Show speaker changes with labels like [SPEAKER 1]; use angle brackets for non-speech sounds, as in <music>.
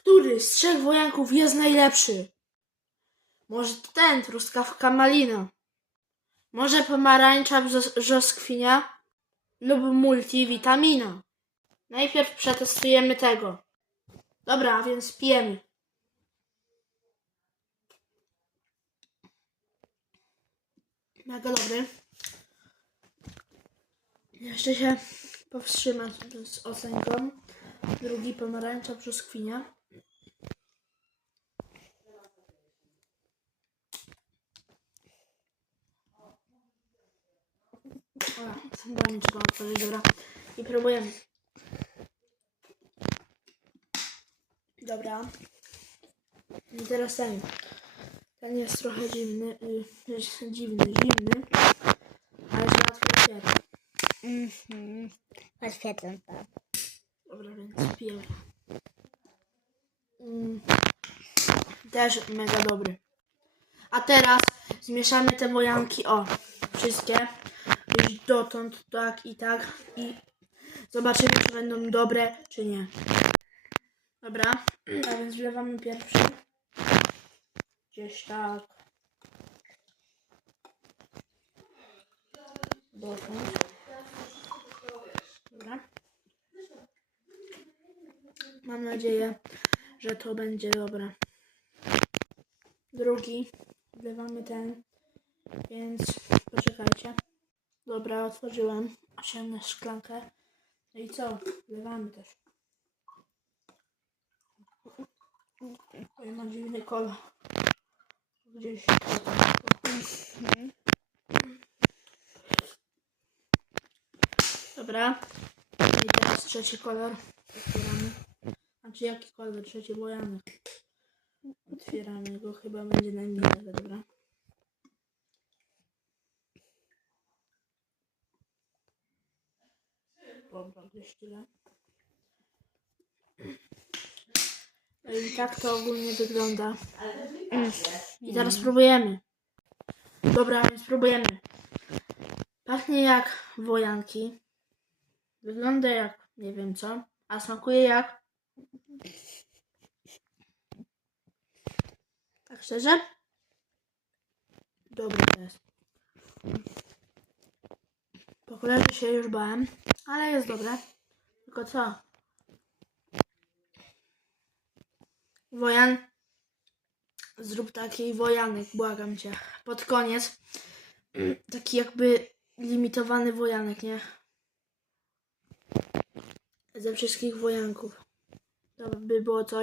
[SPEAKER 1] Który z trzech wojanków jest najlepszy? Może ten, truskawka malina? Może pomarańcza brzos- brzoskwinia? Lub multivitamina? Najpierw przetestujemy tego. Dobra, więc pijemy. Mega dobry. Jeszcze się powstrzymać z ocenką. Drugi pomarańcza brzoskwinia. Dobra, chyba nie trzeba otworzyć, dobra. I próbujemy. Dobra. I teraz ten. Ten jest trochę dziwny, y, jest dziwny, dziwny, ale się łatwo otwiera.
[SPEAKER 2] Mhm. Oświetlam to.
[SPEAKER 1] Dobra, więc pijemy. Mm. Też mega dobry. A teraz zmieszamy te wojanki, o, wszystkie. Już dotąd, tak i tak. I zobaczymy, czy będą dobre, czy nie. Dobra, a więc wlewamy pierwszy. Gdzieś tak. Dotąd. Dobra. Mam nadzieję, że to będzie dobre. Drugi. Wlewamy ten. Więc poczekajcie. Dobra, otworzyłem. Osiemnę szklankę. No i co? Wlewamy też. Oj, ma dziwny kolor. Gdzieś. Dobra. I teraz trzeci kolor. Otwieramy. Znaczy jaki kolor? Trzeci wojanek. Otwieramy go. Chyba będzie najmniej tego, tyle. No i tak to ogólnie wygląda. I teraz spróbujemy. Dobra, więc spróbujemy. Pachnie jak wojanki. Wygląda jak nie wiem co. A smakuje jak. Tak szczerze? Dobry to jest. Po kolei się już bałem, ale jest dobre. Tylko co? Wojan, zrób taki wojanek, błagam cię. Pod koniec. <clears throat> Taki jakby limitowany wojanek, nie? Ze wszystkich wojanków. To by było coś.